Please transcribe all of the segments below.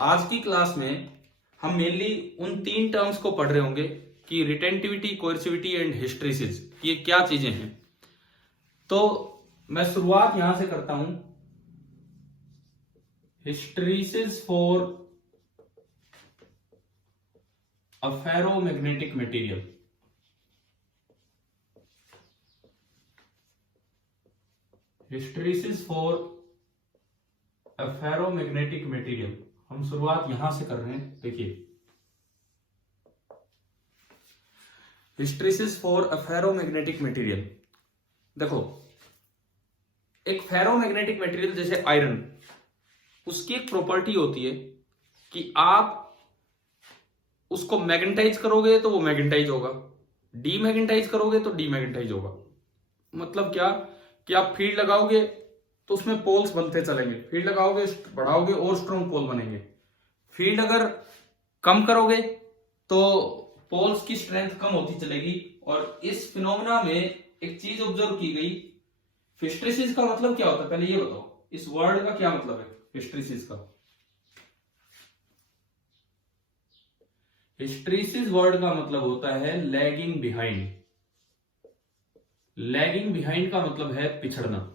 आज की क्लास में हम मेनली उन तीन टर्म्स को पढ़ रहे होंगे कि रिटेंटिविटी, कोएर्सिविटी एंड हिस्ट्रेसिस, ये क्या चीजें हैं। तो मैं शुरुआत यहां से करता हूं। Hysteresis for a ferromagnetic material. Hysteresis for a ferromagnetic material, हम शुरुआत यहां से कर रहे हैं। देखिए, hysteresis for a ferromagnetic material. देखो, एक फेरोमैग्नेटिक मटेरियल जैसे आयरन, उसकी एक प्रॉपर्टी होती है कि आप उसको मैग्नेटाइज करोगे तो वो मैग्नेटाइज होगा, डीमैग्नेटाइज करोगे तो डीमैग्नेटाइज होगा। मतलब क्या कि आप फील्ड लगाओगे तो उसमें पोल्स बनते चलेंगे, फील्ड लगाओगे बढ़ाओगे और स्ट्रॉन्ग पोल बनेंगे। फील्ड अगर कम करोगे तो पोल्स की स्ट्रेंथ कम होती चलेगी। और इस फिनोमेना में एक चीज ऑब्जर्व की गई। हिस्ट्रेसिस का मतलब क्या होता है, पहले ये बताओ, इस वर्ड का क्या मतलब है हिस्ट्रेसिस का। हिस्ट्रेसिस वर्ड का मतलब होता है लैगिंग बिहाइंड। लैगिंग बिहाइंड का मतलब है पिछड़ना।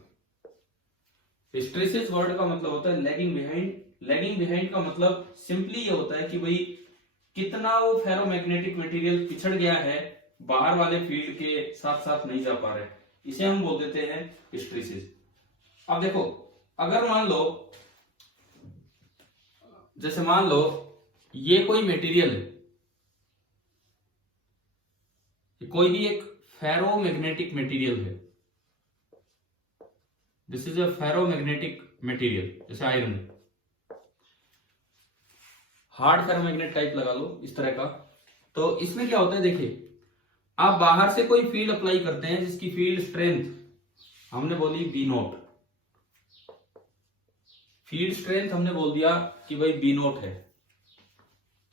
हिस्ट्रेसिस वर्ड का मतलब होता है लैगिंग बिहाइंड। लैगिंग बिहाइंड का मतलब सिंपली ये होता है कि भाई कितना वो फेरोमैग्नेटिक मटेरियल पिछड़ गया है, बाहर वाले फील्ड के साथ साथ नहीं जा पा रहे, इसे हम बोल देते हैं हिस्ट्रेसिस। अब देखो, अगर मान लो, जैसे मान लो ये कोई मटेरियल है, कोई भी एक फेरोमैग्नेटिक मटेरियल है, this is a ferromagnetic material, जैसे आयरन, हार्ड फेरोमैग्नेट टाइप लगा लो इस तरह का। तो इसमें क्या होता है, देखिए, आप बाहर से कोई फील्ड अप्लाई करते हैं जिसकी फील्ड स्ट्रेंथ हमने बोली बी नोट। फील्ड स्ट्रेंथ हमने बोल दिया कि भाई बी नोट है।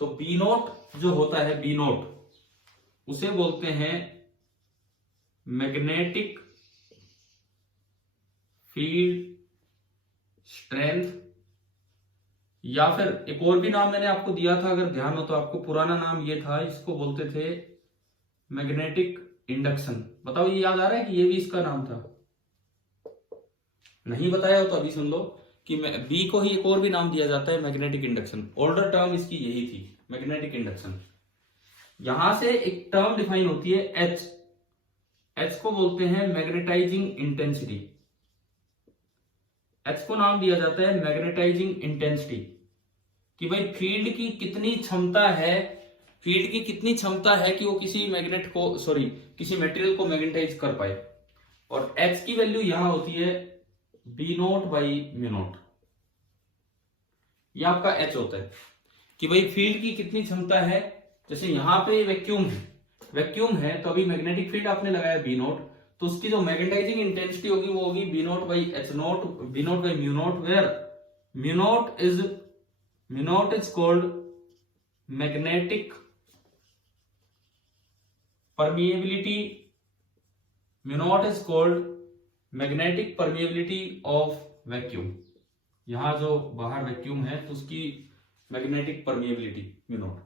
तो बी नोट जो होता है, बी नोट उसे बोलते हैं मैग्नेटिक फील्ड स्ट्रेंथ, या फिर एक और भी नाम मैंने आपको दिया था, अगर ध्यान हो तो आपको, पुराना नाम ये था, इसको बोलते थे मैग्नेटिक इंडक्शन। बताओ, ये याद आ रहा है कि ये भी इसका नाम था? नहीं बताया हो तो अभी सुन लो कि बी को ही एक और भी नाम दिया जाता है, मैग्नेटिक इंडक्शन। ओल्डर टर्म इसकी यही थी, मैग्नेटिक इंडक्शन। यहां से एक टर्म डिफाइन होती है एच। एच को बोलते हैं मैग्नेटाइजिंग इंटेंसिटी। एच को नाम दिया जाता है मैग्नेटाइजिंग इंटेंसिटी, कि भाई फील्ड की कितनी क्षमता है, फील्ड की कितनी क्षमता है कि वो किसी मैग्नेट को, सॉरी, किसी मटेरियल को मैग्नेटाइज कर पाए। और एच की वैल्यू यहां होती है B naught by mu naught. ये आपका एच होता है कि भाई फील्ड की कितनी क्षमता है। जैसे यहां पे वैक्यूम है, वैक्यूम है तो अभी मैग्नेटिक फील्ड आपने लगाया बी नोट, तो उसकी जो मैग्नेटाइजिंग इंटेंसिटी होगी वो होगी B naught by H naught, B naught by mu naught, where mu naught is called magnetic permeability. Mu naught is called magnetic permeability of vacuum. यहां जो बाहर वैक्यूम है तो उसकी मैग्नेटिक परमिएबिलिटी म्यू नोट।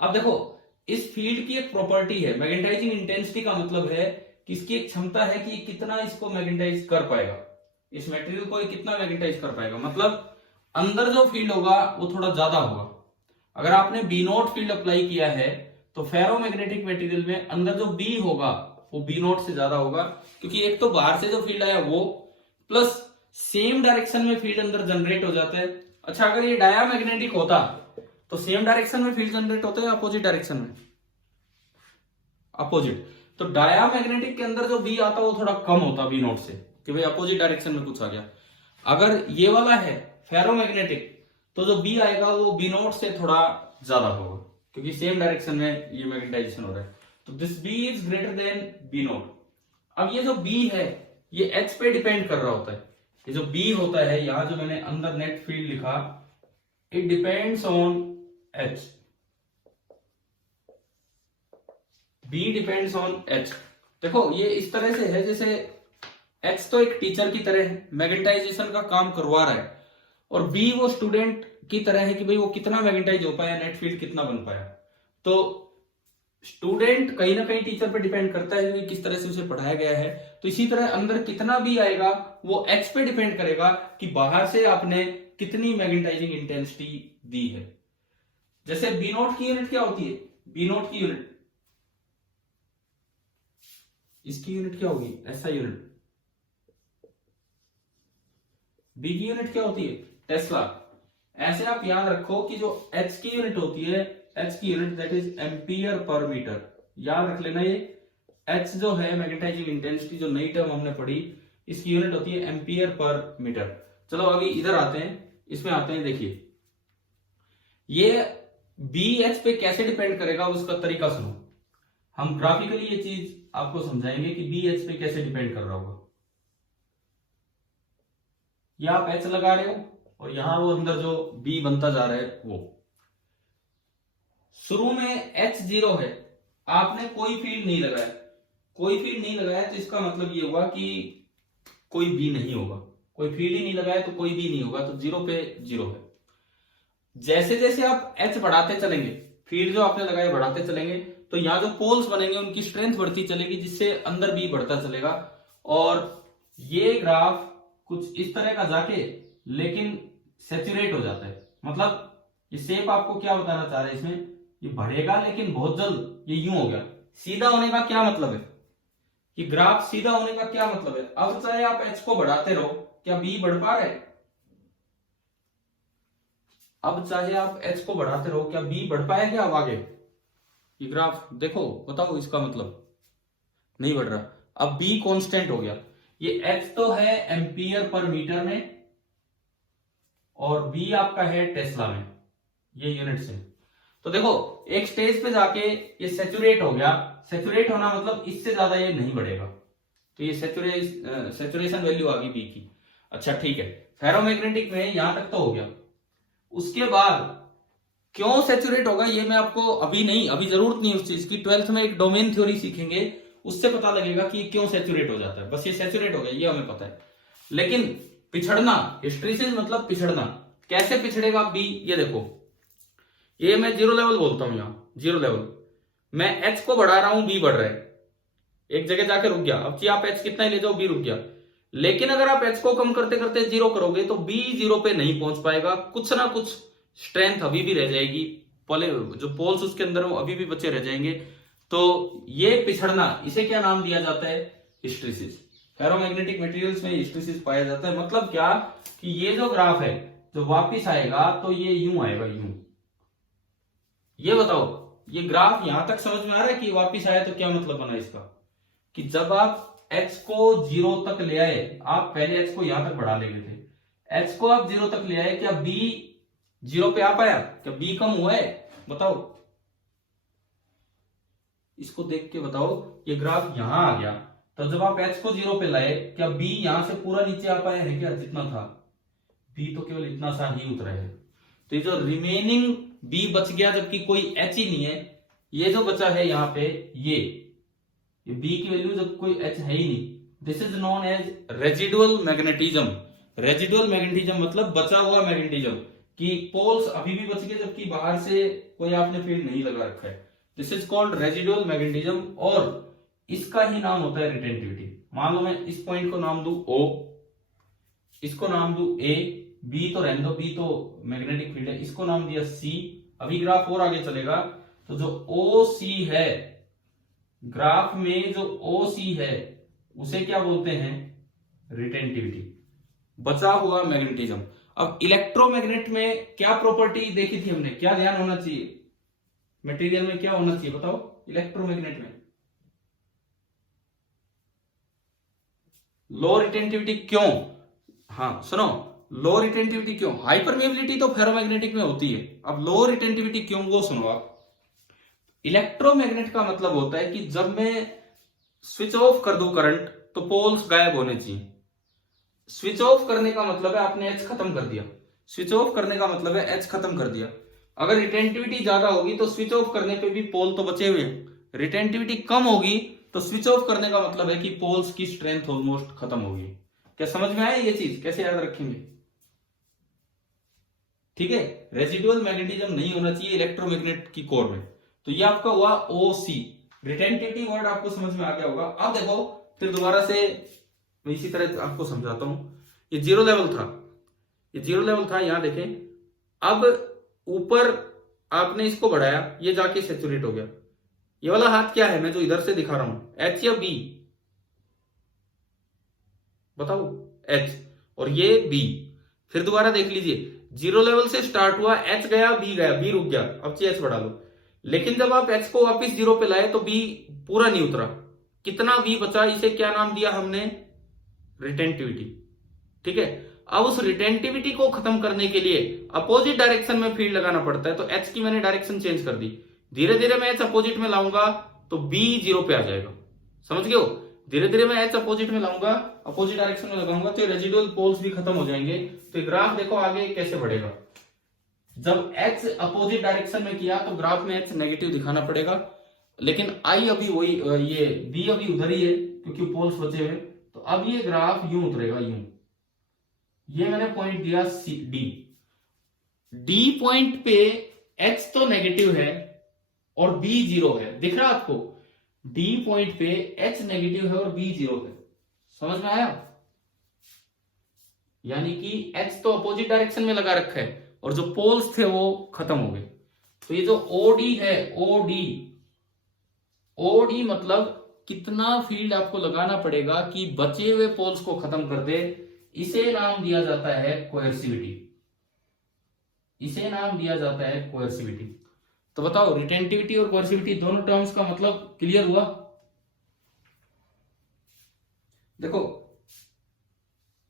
अब देखो, इस फील्ड की एक प्रॉपर्टी है, मैग्नेटाइजिंग इंटेंसिटी का मतलब है कि इसकी एक क्षमता है कि कितना इसको मैग्नेटाइज कर पाएगा, इस मटेरियल को कितना मैग्नेटाइज कर पाएगा। मतलब अंदर जो फील्ड होगा वो थोड़ा ज्यादा होगा। अगर आपने बी नोट फील्ड अप्लाई किया है तो फेरोमैग्नेटिक मटेरियल में अंदर जो बी होगा वो बी नोट से ज्यादा होगा, क्योंकि एक तो बाहर से जो फील्ड आया वो, प्लस सेम डायरेक्शन में फील्ड अंदर जनरेट हो जाता है। अच्छा, अगर ये डायामैग्नेटिक होता तो सेम डायरेक्शन में फील्ड जनरेट होता है, अपोजिट डायरेक्शन में, अपोजिट। तो डायामैग्नेटिक के अंदर जो बी आता है वो थोड़ा कम होता बी नोट से, कि भाई अपोजिट डायरेक्शन में कुछ आ गया। अगर ये वाला है फेरोमैग्नेटिक तो जो बी आएगा वो बी नोट से थोड़ा ज्यादा होगा, क्योंकि सेम डायरेक्शन में ये मैग्नेटाइजेशन हो रहा है। तो this B is greater than B naught. अब ये जो बी है ये एच पे डिपेंड कर रहा होता है। ये जो बी होता है, यहां जो मैंने अंदर नेट फील्ड लिखा, it depends on H. B depends on H. देखो, ये इस तरह से है जैसे एच तो एक टीचर की तरह है, मैग्नेटाइजेशन का काम करवा रहा है, और बी वो स्टूडेंट की तरह है कि भाई वो कितना मैग्नेटाइज हो पाया, नेट फील्ड कितना बन पाया। तो स्टूडेंट कहीं ना कहीं टीचर पे डिपेंड करता है कि किस तरह से उसे पढ़ाया गया है। तो इसी तरह अंदर कितना भी आएगा वो एच पे डिपेंड करेगा कि बाहर से आपने कितनी मैग्नेटाइजिंग इंटेंसिटी दी है। जैसे बी नोट की यूनिट क्या होती है, बी नोट की यूनिट, इसकी यूनिट क्या होगी, ऐसा यूनिट। बी की यूनिट क्या होती है, टेस्ला। ऐसे आप याद रखो कि जो एच की यूनिट होती है, एच की unit that is ampere per metre, याद रख लेना। ये एच जो है मैग्नेटाइजिंग इंटेंसिटी, जो नई टर्म हमने पढ़ी, इसकी यूनिट होती है एम्पियर पर मीटर। चलो अभी इधर आते हैं, इसमें आते हैं। देखिए ये बी एच पे कैसे डिपेंड करेगा उसका तरीका सुनो। हम ग्राफिकली ये चीज आपको समझाएंगे कि बी एच पे कैसे डिपेंड कर रहा होगा। ये आप एच लगा रहे हो और यहां वो अंदर जो बी बनता जा रहा है वो शुरू में एच 0 है, आपने कोई फील्ड नहीं लगाया, कोई फील्ड नहीं लगाया तो इसका मतलब ये हुआ कि कोई बी नहीं होगा। कोई फील्ड ही नहीं लगाया तो कोई बी नहीं होगा, तो 0 पे 0 है। जैसे जैसे आप एच बढ़ाते चलेंगे, फील्ड जो आपने लगाए बढ़ाते चलेंगे, तो यहां जो पोल्स बनेंगे उनकी स्ट्रेंथ बढ़ती चलेगी, जिससे अंदर बी बढ़ता चलेगा। और ये ग्राफ कुछ इस तरह का जाके लेकिन सैचुरेट हो जाता है। मतलब ये शेप आपको क्या बताना चाह रहे हैं इसमें, ये बढ़ेगा लेकिन बहुत जल्द ये यूं हो गया। सीधा होने का क्या मतलब है, ये ग्राफ सीधा होने का क्या मतलब है। अब चाहे आप एच को बढ़ाते रहो, क्या बी बढ़ पा रहे, अब चाहे आप एच को बढ़ाते रहो, क्या बी बढ़ पाया क्या अब आगे। ये ग्राफ देखो, बताओ इसका मतलब नहीं बढ़ रहा। अब बी कांस्टेंट हो गया। ये एच तो है एम्पियर पर मीटर में और बी आपका है टेस्ला में, ये यूनिट से। तो देखो एक स्टेज पे जाके ये सैचुरेट हो गया। सैचुरेट होना मतलब इससे ज्यादा ये नहीं बढ़ेगा, तो ये सैचुरेशन वैल्यू आ गई बी की। अच्छा ठीक है, फेरोमैग्नेटिक में यहां तक तो हो गया। उसके बाद क्यों सैचुरेट होगा ये मैं आपको अभी नहीं, अभी जरूरत नहीं उस चीज की। 12th में एक डोमेन थ्योरी सीखेंगे, उससे पता लगेगा कि क्यों सैचुरेट हो जाता है। बस ये सैचुरेट हो गया ये हमें पता है। लेकिन पिछड़ना, हिस्ट्रीसिस मतलब पिछड़ना, कैसे पिछड़ेगा बी, ये देखो। ये मैं 0 लेवल बोलता हूं, यहां 0 लेवल। मैं एच को बढ़ा रहा हूं, बी बढ़ रहा है, एक जगह जाके रुक गया। अब आप एच कितना ही ले जाओ, बी रुक गया। लेकिन अगर आप एच को कम करते करते 0 करोगे तो बी 0 पे नहीं पहुंच पाएगा, कुछ ना कुछ स्ट्रेंथ अभी भी रह जाएगी, जो पोल्स उसके अंदर वो अभी भी बचे रह जाएंगे। तो ये पिछड़ना, इसे क्या नाम दिया जाता है, हिस्ट्रीसिस। फेरोमैग्नेटिक मटेरियल्स में हिस्ट्रीसिस पाया जाता है। मतलब क्या कि ये जो ग्राफ है जो वापिस आएगा तो ये यूं आएगा, यूं। ये बताओ, ये ग्राफ यहां तक समझ में आ रहा है कि वापिस आया तो क्या मतलब बना इसका, कि जब आप एच को 0 तक ले आए, आप पहले एच को यहां तक बढ़ा ले गए थे, एच को आप 0 तक ले आए, क्या बी 0 पे आ पाया, क्या बी कम हुआ है, बताओ। इसको देख के बताओ, ये ग्राफ यहां आ गया, तो जब आप एच को 0 पे लाए, क्या बी यहां से पूरा नीचे आ पाया है क्या, जितना था, बी तो केवल इतना सा ही उतरा है। तो ये जो रिमेनिंग बी बच गया, जबकि कोई एच ही नहीं है, ये जो बचा है यहां पे, ये बी की वैल्यू जब कोई एच है ही नहीं, this is known as residual magnetism. Residual magnetism मतलब बचा हुआ मैग्नेटिज्म, कि पोल्स अभी भी बच गए जबकि बाहर से कोई आपने फील्ड नहीं लगा रखा है। This is called residual magnetism, और इसका ही नाम होता है रिटेंटिविटी। मान लो मैं इस पॉइंट को नाम दू O, इसको नाम दू A, B तो रहने दो, B तो मैग्नेटिक फील्ड है, इसको नाम दिया C। अभी ग्राफ और आगे चलेगा, तो जो OC है, ग्राफ में जो OC है उसे क्या बोलते हैं, रिटेंटिविटी, बचा हुआ मैग्नेटिज्म। अब इलेक्ट्रोमैग्नेट में क्या प्रॉपर्टी देखी थी हमने, क्या ध्यान होना चाहिए मटेरियल में, क्या होना चाहिए बताओ इलेक्ट्रोमैग्नेट में, लो रिटेंटिविटी क्यों। हाँ सुनो, लो रिटेंटिविटी क्यों, हाई परमेबिलिटी तो फेरोमैग्नेटिक में होती है, अब लो रिटेंटिविटी क्यों वो सुनो आप। इलेक्ट्रोमैग्नेट का मतलब होता है कि जब मैं स्विच ऑफ कर दूं करंट तो पोल्स गायब होने चाहिए। स्विच ऑफ करने का मतलब है आपने एच खत्म कर दिया, स्विच ऑफ करने का मतलब है एच खत्म कर दिया। अगर रिटेंटिविटी ज्यादा होगी तो स्विच ऑफ करने पे भी पोल तो बचे हुए हैं, रिटेंटिविटी कम होगी तो स्विच ऑफ करने का मतलब है कि पोल्स की स्ट्रेंथ ऑलमोस्ट खत्म होगी। क्या समझ में आया ये चीज, कैसे याद रखेंगे। ठीक है, रेजिडुअल मैग्नेटिज्म नहीं होना चाहिए इलेक्ट्रोमैग्नेट की कोर में। तो ये आपका हुआ ओसी। रिटेंटिविटी वर्ड आपको समझ में आ गया होगा। अब देखो फिर दोबारा से मैं इसी तरह आपको समझाता हूं। ये जीरो लेवल था, ये जीरो लेवल था, यहां देखें। अब ऊपर आपने इसको बढ़ाया, ये जाके सेचुरेट हो गया। ये वाला हाथ क्या है मैं जो इधर से दिखा रहा हूं, एच या बी? बताओ, एच। और ये बी। फिर दोबारा देख लीजिए, जीरो लेवल से स्टार्ट हुआ, एच गया, बी रुक गया। अब एच बढ़ा लो। लेकिन जब आप एच को वापस जीरो पे लाए तो बी पूरा नहीं उतरा। कितना बी बचा? इसे क्या नाम दिया हमने? रिटेंटिविटी। ठीक है, अब उस रिटेंटिविटी को खत्म करने के लिए अपोजिट डायरेक्शन में फील्ड लगाना पड़ता है। तो एच की मैंने डायरेक्शन चेंज कर दी। धीरे धीरे मैं एच अपोजिट में लाऊंगा तो बी जीरो पे आ जाएगा। समझ गए हो? धीरे धीरे मैं एच अपोजिट में लाऊंगा, अपोजिट डायरेक्शन में लगाऊंगा तो रेजिडुअल पोल्स भी खत्म हो जाएंगे। तो ग्राफ देखो आगे कैसे बढ़ेगा। जब एच अपोजिट डायरेक्शन में किया तो ग्राफ में एच नेगेटिव दिखाना पड़ेगा, लेकिन आई अभी वही, ये बी अभी उधर ही है क्योंकि पोल्स बचे हुए। तो अब ये ग्राफ यूं उतरेगा, यूं। ये मैंने पॉइंट दिया सी डी। डी पॉइंट पे एच तो नेगेटिव है और बी जीरो है, दिख रहा आपको? डी पॉइंट पे एच नेगेटिव है और बी जीरो है। समझ में आया? यानी कि एच तो अपोजिट डायरेक्शन में लगा रखा है और जो पोल्स थे वो खत्म हो गए। तो ये जो ओडी है, ओडी, ओडी मतलब कितना फील्ड आपको लगाना पड़ेगा कि बचे हुए पोल्स को खत्म कर दे। इसे नाम दिया जाता है कोएर्सिविटी। इसे नाम दिया जाता है कोएर्सिविटी। तो बताओ, रिटेंटिविटी और कोएर्सिविटी दोनों टर्म्स का मतलब क्लियर हुआ? देखो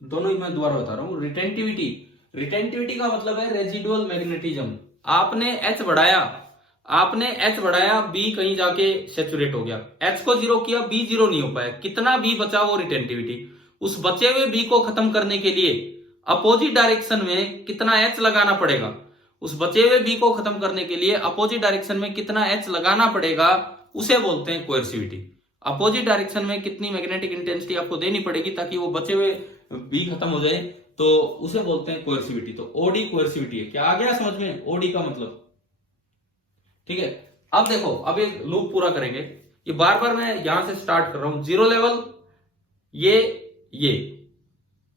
दोनों ही मैं दोबारा बता रहा हूं। रिटेंटिविटी, रिटेंटिविटी का मतलब है रेजिडुअल मैग्नेटिज्म। आपने एच बढ़ाया, आपने एच बढ़ाया, बी कहीं जाके सेचुरेट हो गया। एच को जीरो किया, बी जीरो नहीं हो पाया। कितना बी बचा? वो रिटेंटिविटी। उस बचे हुए बी को खत्म करने के लिए अपोजिट डायरेक्शन में कितना एच लगाना पड़ेगा? उस बचे हुए बी को खत्म करने के लिए अपोजिट डायरेक्शन में कितना एच लगाना पड़ेगा, उसे बोलते हैं कोएर्सिविटी। अपोजिट डायरेक्शन में कितनी मैग्नेटिक इंटेंसिटी आपको देनी पड़ेगी ताकि वो बचे हुए बी खत्म हो जाए, तो उसे बोलते हैं कोएर्सिविटी। तो ओडी कोएर्सिविटी है। क्या आ गया समझ में ओडी का मतलब? ठीक है, अब देखो, अब एक लूप पूरा करेंगे। ये बार बार मैं यहां से स्टार्ट कर रहा हूं। जीरो लेवल, ये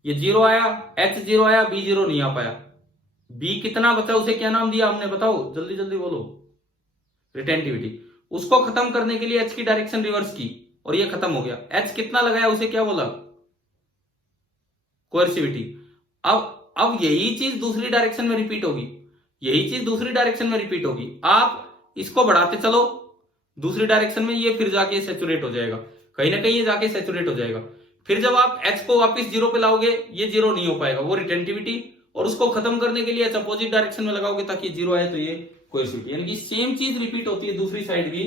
जीरो आया, एच जीरो आया, बी जीरो नहीं आ पाया। बी कितना बचा? उसे क्या नाम दिया हमने? बताओ, जल्दी जल्दी बोलो। रिटेंटिविटी। उसको खत्म करने के लिए एच की डायरेक्शन रिवर्स की और ये खत्म हो गया। एच कितना लगाया? उसे क्या बोला? कोएर्सिविटी। अब यही चीज दूसरी डायरेक्शन में रिपीट होगी, यही चीज दूसरी डायरेक्शन में रिपीट होगी। आप इसको बढ़ाते चलो दूसरी डायरेक्शन में, ये फिर जाके सेचुरेट हो जाएगा, कहीं ना कहीं ये जाके सेचुरेट हो जाएगा। फिर जब आप एच को वापस जीरो पे लाओगे, ये जीरो नहीं हो पाएगा, वो रिटेंटिविटी। और उसको खत्म करने के लिए एच अपोजिट डायरेक्शन में लगाओगे ताकि जीरो आए, तो ये कोएर्सिविटी। यानी कि सेम चीज रिपीट होती है दूसरी साइड भी।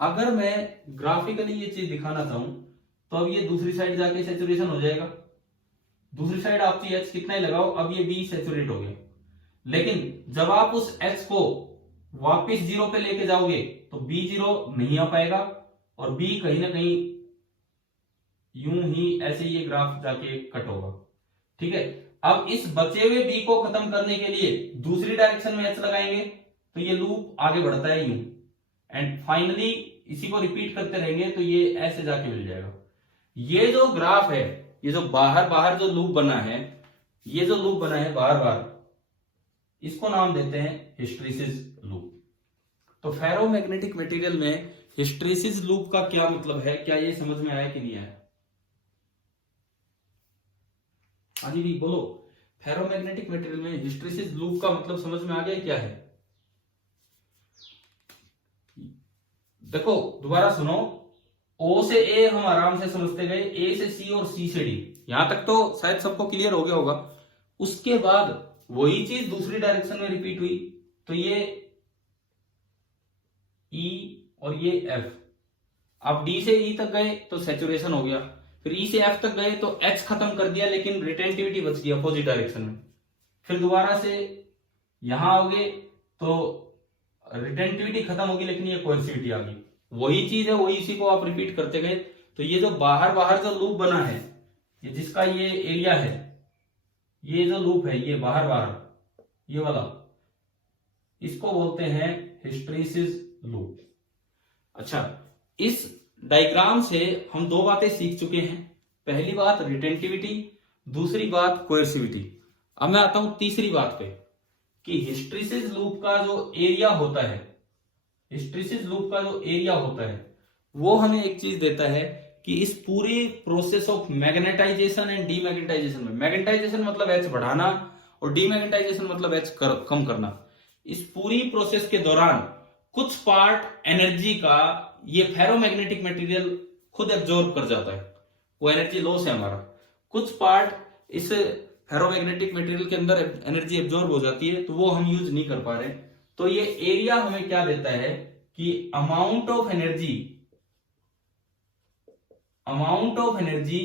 अगर मैं ग्राफिकली ये चीज दिखाना चाहूं तो अब ये दूसरी साइड जाके सेचुरेशन हो जाएगा। दूसरी साइड आप एच कितना ही लगाओ, अब ये बी सेचुरेट हो गया। लेकिन जब आप उस एच को वापस जीरो पे लेके जाओगे तो बी जीरो नहीं आ पाएगा और बी कहीं ना कहीं यूं ही ऐसे ये ग्राफ जाके कट होगा। ठीक है, अब इस बचे हुए बी को खत्म करने के लिए दूसरी डायरेक्शन में एच लगाएंगे तो ये लूप आगे बढ़ता है यूं, एंड फाइनली इसी को रिपीट करते रहेंगे तो ये ऐसे जाके मिल जाएगा। ये जो ग्राफ है, ये जो बाहर बाहर जो लूप बना है, ये जो लूप बना है बाहर बाहर, इसको नाम देते हैं हिस्ट्रीसिस लूप। तो फेरोमैग्नेटिक मटेरियल में हिस्ट्रीसिस लूप का क्या मतलब है? क्या ये समझ में आया कि नहीं आया? हाँ जी भी बोलो, फेरोमैग्नेटिक मटेरियल में हिस्ट्रीसिस लूप का मतलब समझ में आ गया क्या है? देखो दोबारा सुनो, ओ से ए हम आराम से समझते गए, ए से सी और सी से डी, यहां तक तो शायद सबको क्लियर हो गया होगा। उसके बाद वही चीज दूसरी डायरेक्शन में रिपीट हुई, तो ये ई और ये एफ। अब डी से ई तक गए तो सेचुरेशन हो गया, फिर ई से एफ तक गए तो एच खत्म कर दिया, लेकिन रिटेंटिविटी बच गई अपोजिट डायरेक्शन में। फिर दोबारा से यहां आओगे तो रिटेंटिविटी खत्म होगी, लेकिन ये कोएर्सिविटी आ गई। वही चीज है, वही इसी को आप रिपीट करते गए। तो ये जो बाहर बाहर जो लूप बना है, ये जिसका ये एरिया है, ये जो लूप है ये बाहर बाहर, ये वाला, इसको बोलते हैं हिस्टैरिसीस लूप। अच्छा, इस डायग्राम से हम दो बातें सीख चुके हैं। पहली बात रिटेंटिविटी, दूसरी बात कोएर्सिविटी। अब मैं आता हूं तीसरी बात पे कि हिस्टैरिसीस लूप का जो एरिया होता है, हिस्टैरिसीस लूप का जो एरिया होता है वो हमें एक चीज देता है कि इस पूरी process of magnetization and demagnetization में, मैग्नेटाइजेशन मतलब एच बढ़ाना और डीमैग्नेटाइजेशन मतलब एच कम करना, इस पूरी प्रोसेस के दौरान कुछ पार्ट एनर्जी का ये फेरोमैग्नेटिक मटेरियल खुद एब्जॉर्ब कर जाता है, वो एनर्जी लॉस है हमारा। कुछ पार्ट इस फेरोमैग्नेटिक मटेरियल के अंदर एनर्जी एब्जॉर्ब हो जाती है, तो वो हम यूज नहीं कर पा रहे। तो ये एरिया हमें क्या देता है कि अमाउंट ऑफ एनर्जी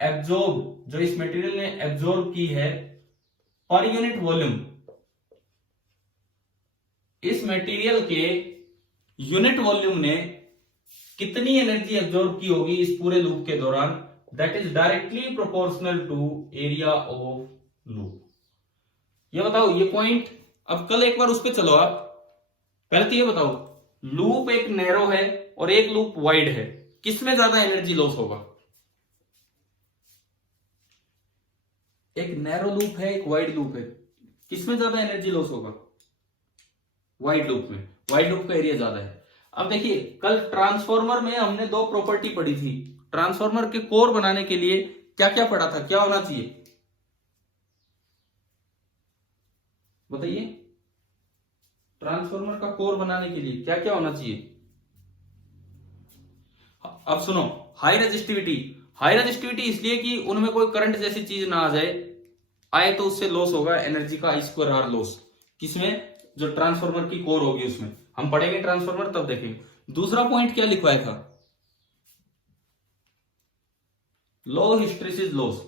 एब्जॉर्ब, जो इस मटेरियल ने एब्जॉर्ब की है पर यूनिट वॉल्यूम, इस मटेरियल के यूनिट वॉल्यूम ने कितनी एनर्जी एब्जॉर्ब की होगी इस पूरे लूप के दौरान, that is directly proportional to area of loop. ये बताओ, ये पॉइंट अब कल एक बार उस पर चलो आप। पहले तो ये बताओ, लूप एक नैरो है और एक लूप वाइड है, किसमें ज्यादा एनर्जी लॉस होगा? एक नैरो लूप है, एक वाइड लूप है, किसमें ज्यादा एनर्जी लॉस होगा? वाइड लूप में। वाइड लूप का एरिया ज्यादा है। अब देखिए, कल ट्रांसफॉर्मर में हमने दो प्रॉपर्टी पढ़ी थी। ट्रांसफॉर्मर के कोर बनाने के लिए क्या क्या पढ़ा था, क्या होना चाहिए बताइए? ट्रांसफॉर्मर का कोर बनाने के लिए क्या क्या होना चाहिए? अब सुनो, हाई रेजिस्टिविटी। हाई रेजिस्टिविटी इसलिए कि उनमें कोई करंट जैसी चीज ना आ जाए, आए तो उससे लॉस होगा एनर्जी का I²R लॉस। किसमें? जो ट्रांसफॉर्मर की कोर होगी उसमें। हम पढ़ेंगे ट्रांसफॉर्मर तब देखेंगे। दूसरा पॉइंट क्या लिखवाया था? लो हिस्टैरिसीस लॉस।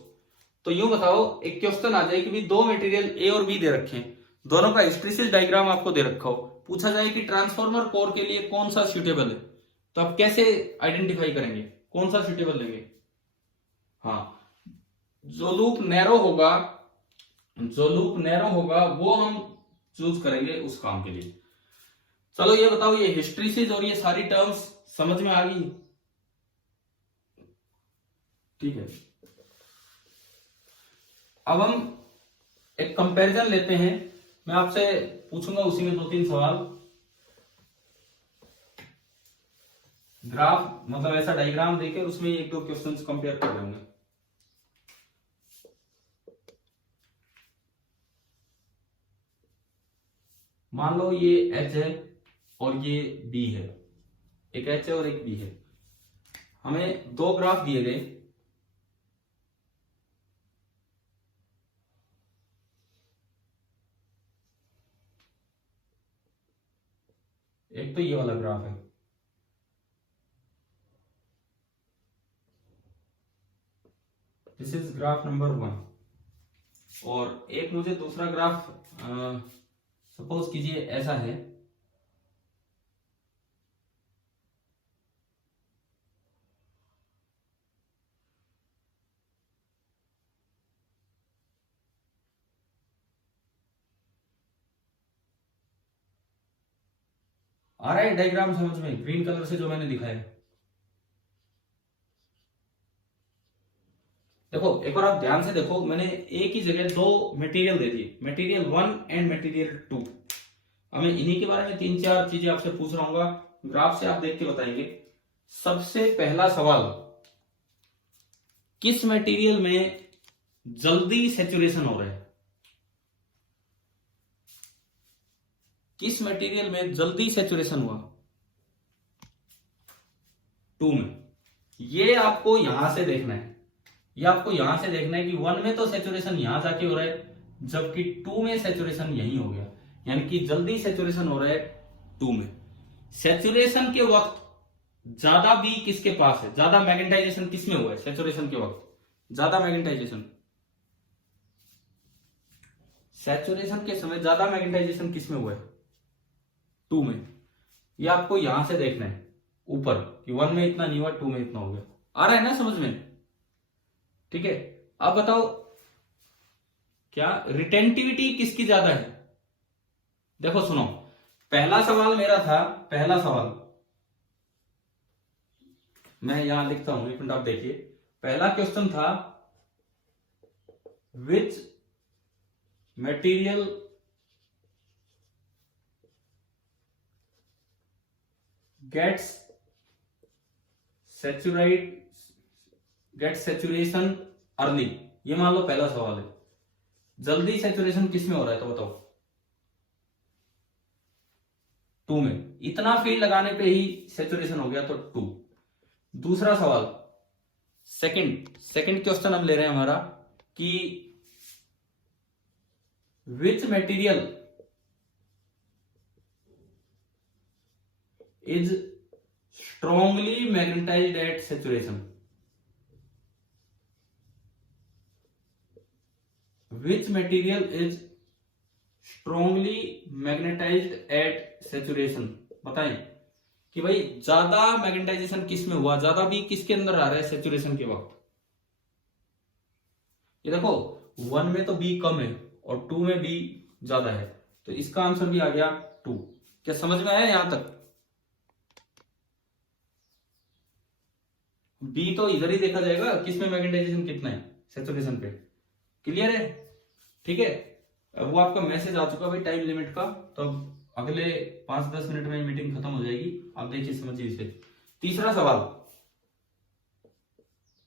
तो यूं बताओ, एक क्वेश्चन आ जाए कि भी दो मटेरियल ए और बी दे रखे हैं, दोनों का हिस्टैरिसीस डायग्राम आपको दे रखा हो, पूछा जाए कि ट्रांसफॉर्मर कोर के लिए कौन सा सुटेबल है, तो आप कैसे आइडेंटिफाई करेंगे कौन सा सुटेबल लेंगे? हाँ, जो लूप नैरो होगा वो हम चूज करेंगे उस काम के लिए। चलो ये बताओ, ये हिस्टैरिसीस और ये सारी टर्म्स समझ में आ गई? ठीक है। अब हम एक कंपैरिजन लेते हैं। मैं आपसे पूछूंगा उसी में 2-3 सवाल। ग्राफ मतलब ऐसा डायग्राम देके उसमें 1-2 क्वेश्चंस कंपेयर कर लेंगे। मान लो ये H है और ये B है, एक H है और एक B है। हमें दो ग्राफ दिए गए, एक तो ये वाला ग्राफ है, दिस इज ग्राफ नंबर 1, और एक मुझे दूसरा ग्राफ सपोज कीजिए ऐसा है। आ रहा है डायग्राम समझ में? ग्रीन कलर से जो मैंने दिखाया है, देखो एक बार आप ध्यान से देखो, मैंने एक ही जगह दो मटेरियल दे दिए, मटेरियल 1 एंड मटेरियल 2। अब मैं इन्हीं के बारे में 3-4 चीजें आपसे पूछ रहा हूँ, ग्राफ से आप देख के बताएंगे। सबसे पहला सवाल, किस मटेरियल में जल्दी सैचुरेशन हो रहा है? किस मटेरियल में जल्दी सैचुरेशन हुआ? 2 में। ये आपको यहां से देखना है, ये आपको यहां से देखना है कि 1 में तो सैचुरेशन यहां जाके हो रहा है, जबकि 2 में सैचुरेशन यहीं हो गया, यानी कि जल्दी सैचुरेशन हो रहा है 2 में। सैचुरेशन के वक्त ज्यादा बी किसके पास है? ज्यादा मैग्नेटाइजेशन किसमें हुआ है सैचुरेशन के वक्त? ज्यादा मैग्नेटाइजेशन सैचुरेशन के समय ज्यादा मैग्नेटाइजेशन किसमें हुआ है? 2 में। ये आपको यहां से देखना है ऊपर कि 1 में इतना नहीं हुआ, 2 में इतना हो गया। आ रहा है ना समझ में? ठीक है। अब बताओ क्या रिटेंटिविटी किसकी ज्यादा है? देखो सुनो, पहला सवाल मेरा था, पहला सवाल मैं यहां लिखता हूं, एक मिनट आप देखिए। पहला क्वेश्चन था which material gets saturation early. ये मान लो पहला सवाल है, जल्दी सैचुरेशन किस में हो रहा है तो बताओ? 2 में। इतना फील्ड लगाने पे ही सैचुरेशन हो गया तो 2। दूसरा सवाल, सेकंड क्वेश्चन हम ले रहे हैं हमारा कि which material is strongly magnetized at saturation. Which material is strongly magnetized at saturation. बताएं कि भाई ज्यादा मैग्नेटाइजेशन किस में हुआ, ज्यादा बी किसके अंदर आ रहा है सैचुरेशन के वक्त? ये देखो 1 में तो बी कम है और 2 में बी ज्यादा है, तो इसका आंसर भी आ गया 2। क्या समझ में आया यहां तक? बी तो इधर ही देखा जाएगा किसमें मैग्नेटाइजेशन कितना है सैचुरेशन पे। क्लियर है? ठीक है, वो आपका मैसेज आ चुका भाई टाइम लिमिट का, तो अगले 5-10 मिनट में मीटिंग खत्म हो जाएगी। आप देखिए समझिए इसे। तीसरा सवाल,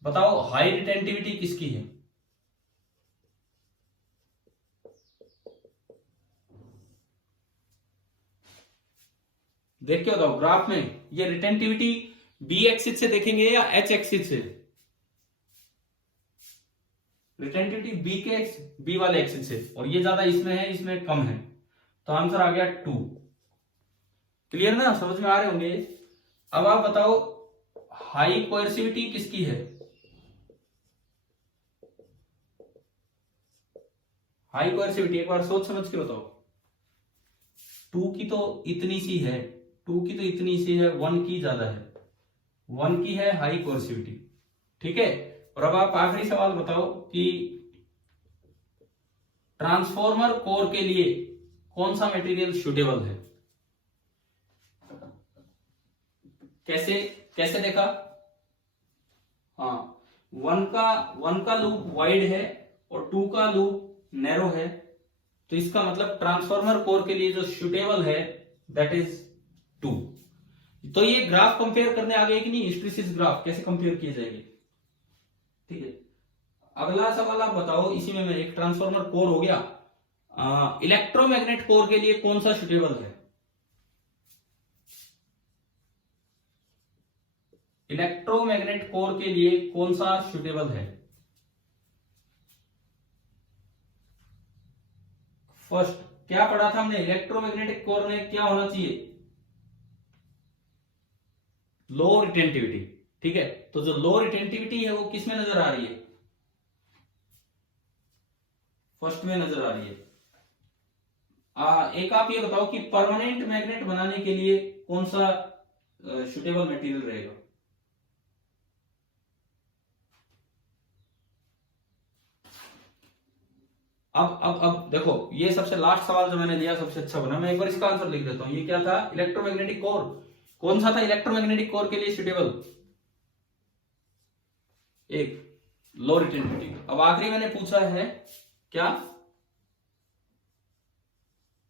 बताओ हाई रिटेंटिविटी किसकी है? देख के बताओ ग्राफ में, ये रिटेंटिविटी बी एक्सिस से देखेंगे या एच एक्सिस से? रिटेंटिविटी बी वाले एक्सिस से, और ये ज्यादा इसमें है, इसमें कम है, तो आंसर आ गया 2। क्लियर ना, समझ में आ रहे होंगे? अब आप बताओ हाई कोएर्सिविटी किसकी है? हाई कोएर्सिविटी एक बार सोच समझ के बताओ। 2 की तो इतनी सी है, 2 की तो इतनी सी है, 1 की ज्यादा है, 1 की है हाई कोएर्सिविटी। ठीक है, और अब आप आखिरी सवाल बताओ कि ट्रांसफॉर्मर कोर के लिए कौन सा मटेरियल सुटेबल है? कैसे देखा? हाँ, 1 का लूप वाइड है और 2 का लूप नैरो है, तो इसका मतलब ट्रांसफॉर्मर कोर के लिए जो सुटेबल है दैट इज 2। तो ये ग्राफ कंपेयर करने आ गए कि नहीं, हिस्टैरिसीस ग्राफ कैसे कंपेयर किए जाएंगे? ठीक है, अगला सवाल आप बताओ इसी में एक ट्रांसफॉर्मर कोर हो गया, इलेक्ट्रोमैग्नेट कोर के लिए कौन सा सुटेबल है? इलेक्ट्रोमैग्नेट कोर के लिए कौन सा सुटेबल है? फर्स्ट क्या पढ़ा था हमने, इलेक्ट्रोमैग्नेटिक कोर में क्या होना चाहिए? Low retentivity. ठीक है, तो जो लो रिटेंटिविटी है वो किस में नजर आ रही है? फर्स्ट में नजर आ रही है। एक आप ये बताओ कि परमानेंट मैग्नेट बनाने के लिए कौन सा सुटेबल मटेरियल रहेगा? अब देखो, ये सबसे लास्ट सवाल जो मैंने लिया सबसे अच्छा बना, मैं एक बार इसका आंसर लिख देता हूं। ये क्या था? Electromagnetic core. कौन सा था इलेक्ट्रोमैग्नेटिक कोर के लिए सुटेबल? एक लो रिटेंटिविटी। अब आखिरी मैंने पूछा है क्या,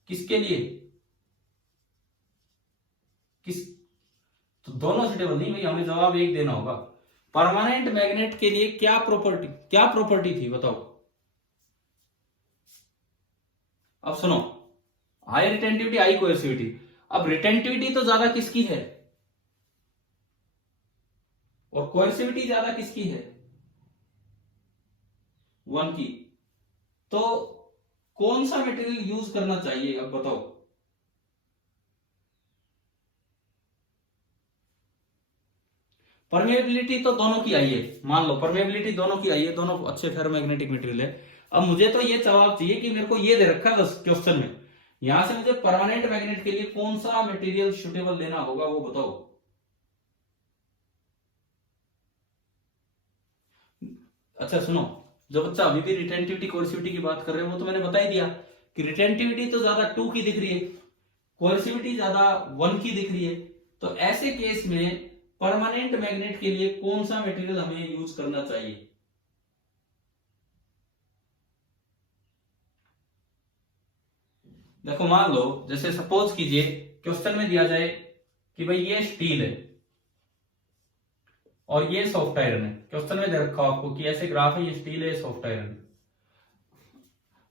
किसके लिए? किस? तो दोनों सुटेबल नहीं भाई, हमें जवाब एक देना होगा। परमानेंट मैग्नेट के लिए क्या प्रॉपर्टी थी बताओ? अब सुनो, हाई रिटेंटिविटी हाई कोएर्सिविटी। अब रिटेंटिविटी तो ज्यादा किसकी है और कोएर्सिविटी ज्यादा किसकी है? 1 की। तो कौन सा मटेरियल यूज करना चाहिए अब बताओ? परमेबिलिटी तो दोनों की आई है, मान लो परमेबिलिटी दोनों की आई है, दोनों अच्छे फेरोमैग्नेटिक मटेरियल है। अब मुझे तो ये जवाब चाहिए कि मेरे को ये दे रखा है क्वेश्चन में, यहां से मुझे परमानेंट मैग्नेट के लिए कौन सा मटेरियल सुटेबल लेना होगा वो बताओ। अच्छा सुनो, जो बच्चा अभी भी रिटेंटिविटी कोर्सिविटी की बात कर रहे हो वो तो मैंने बता ही दिया कि रिटेंटिविटी तो ज्यादा 2 की दिख रही है, कोर्सिविटी ज्यादा 1 की दिख रही है। तो ऐसे केस में परमानेंट मैग्नेट के लिए कौन सा मटेरियल हमें यूज करना चाहिए? देखो मान लो, जैसे सपोज कीजिए क्वेश्चन में दिया जाए कि भाई ये स्टील है और ये सॉफ्ट आयरन है। क्वेश्चन में दे रखा हो आपको कि ऐसे ग्राफ है, ये स्टील है, सॉफ्ट आयरन।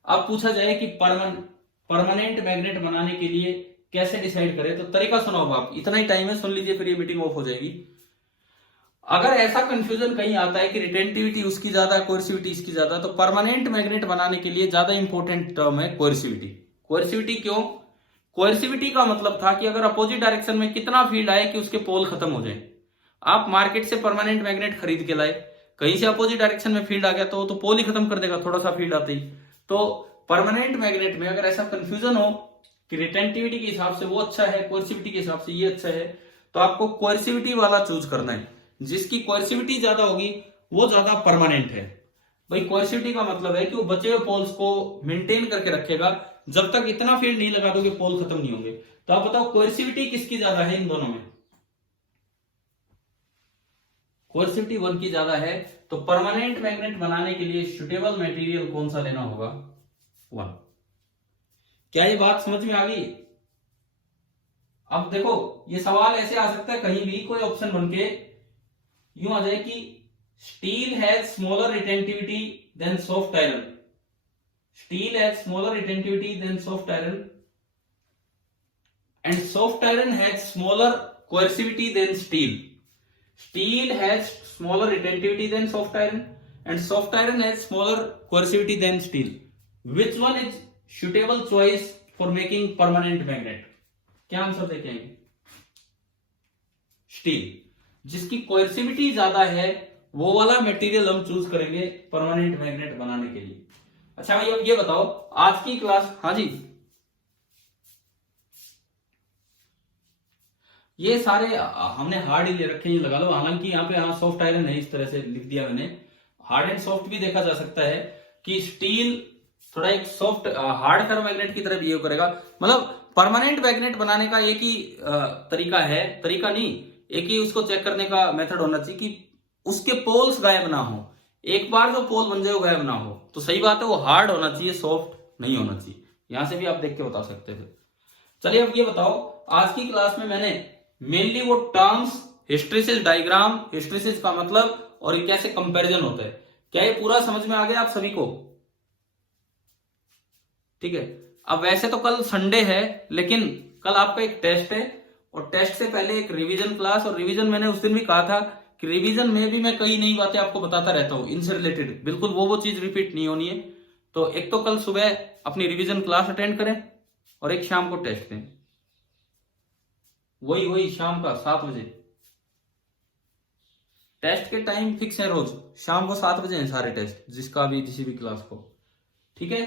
अब पूछा जाए कि परमानेंट मैग्नेट बनाने के लिए कैसे डिसाइड करें, तो तरीका सुनाओ आप, इतना ही टाइम है, सुन लीजिए फिर ये मीटिंग ऑफ हो जाएगी। अगर ऐसा कंफ्यूजन कहीं आता है कि रिटेंटिविटी उसकी ज्यादा है, कोर्सिविटी इसकी ज्यादा, तो परमानेंट मैग्नेट बनाने के लिए ज्यादा इंपॉर्टेंट टर्म है कोर्सिविटी। कोर्सिविटी क्यों? कोर्सिविटी का मतलब था कि अगर अपोजिट डायरेक्शन में कितना फील्ड आए कि उसके पोल खत्म हो जाए। आप मार्केट से परमानेंट मैग्नेट खरीद के लाए, कहीं से अपोजिट डायरेक्शन में फील्ड आ गया तो पोल ही खत्म कर देगा थोड़ा सा फील्ड आते ही। तो परमानेंट मैग्नेट में अगर ऐसा कंफ्यूजन हो कि रिटेंटिविटी के हिसाब से वो अच्छा है, कोर्सिविटी के हिसाब से ये अच्छा है, तो आपको कोर्सिविटी वाला चूज करना है। जिसकी कोर्सिविटी ज्यादा होगी वो ज्यादा परमानेंट है। भाई कोर्सिविटी का मतलब है कि वो बचे हुए पोल्स को मेंटेन करके रखेगा, जब तक इतना फील्ड नहीं लगा दोगे पोल खत्म नहीं होंगे। तो आप बताओ कोर्सिविटी किसकी ज्यादा है इन दोनों में? कोर्सिविटी 1 की ज्यादा है। तो परमानेंट मैग्नेट बनाने के लिए सुटेबल मटेरियल कौन सा लेना होगा? 1। क्या ये बात समझ में आ गई? अब देखो ये सवाल ऐसे आ सकता है, कहीं भी कोई ऑप्शन बन के यूं आ जाए कि steel has smaller retentivity than soft iron, steel has smaller retentivity than soft iron and soft iron has smaller coercivity than steel. Steel has smaller retentivity than soft iron and soft iron has smaller coercivity than steel. Which one is suitable choice for making permanent magnet? क्या answer देखेंगे? Steel. जिसकी कोर्सिविटी ज्यादा है वो वाला material हम choose करेंगे permanent magnet बनाने के लिए। अच्छा भाई अब ये बताओ आज की क्लास, हाँ जी, ये सारे हमने हार्ड ही ले रखे हैं, ये लगा लो। हालांकि यहाँ पे हाँ सॉफ्ट आयरन है, इस तरह से लिख दिया मैंने। हार्ड एंड सॉफ्ट भी देखा जा सकता है कि स्टील थोड़ा एक सॉफ्ट हार्ड कर मैग्नेट की तरह बिहेव करेगा। मतलब परमानेंट मैग्नेट बनाने का एक ही तरीका है, तरीका नहीं, एक ही उसको चेक करने का मेथड होना चाहिए कि उसके पोल्स गायब ना हो। एक बार जो पोल बन जाए वो गायब ना हो, तो सही बात है वो हार्ड होना चाहिए, सॉफ्ट नहीं होना चाहिए। यहां से भी आप देख के बता सकते हैं। चलिए अब ये बताओ, आज की क्लास में मैंने मेनली वो टर्म्स, हिस्ट्रेसिस डायग्राम, हिस्ट्रेसिस का मतलब और ये कैसे कंपैरिजन होता है, क्या ये पूरा समझ में आ गया आप सभी को? ठीक है। अब वैसे तो कल संडे है, लेकिन कल आपका एक टेस्ट है और टेस्ट से पहले एक रिवीजन क्लास, और रिवीजन मैंने उस दिन भी कहा था कि रिवीजन में भी मैं कई नई बातें आपको बताता रहता हूं इनसे रिलेटेड, बिल्कुल वो चीज रिपीट नहीं होनी है। तो एक तो कल सुबह अपनी रिवीजन क्लास अटेंड करें और एक शाम को टेस्ट दें, वही शाम का 7 बजे। टेस्ट के टाइम फिक्स है रोज, शाम को 7 बजे हैं सारे टेस्ट, जिसका भी किसी भी क्लास को। ठीक है।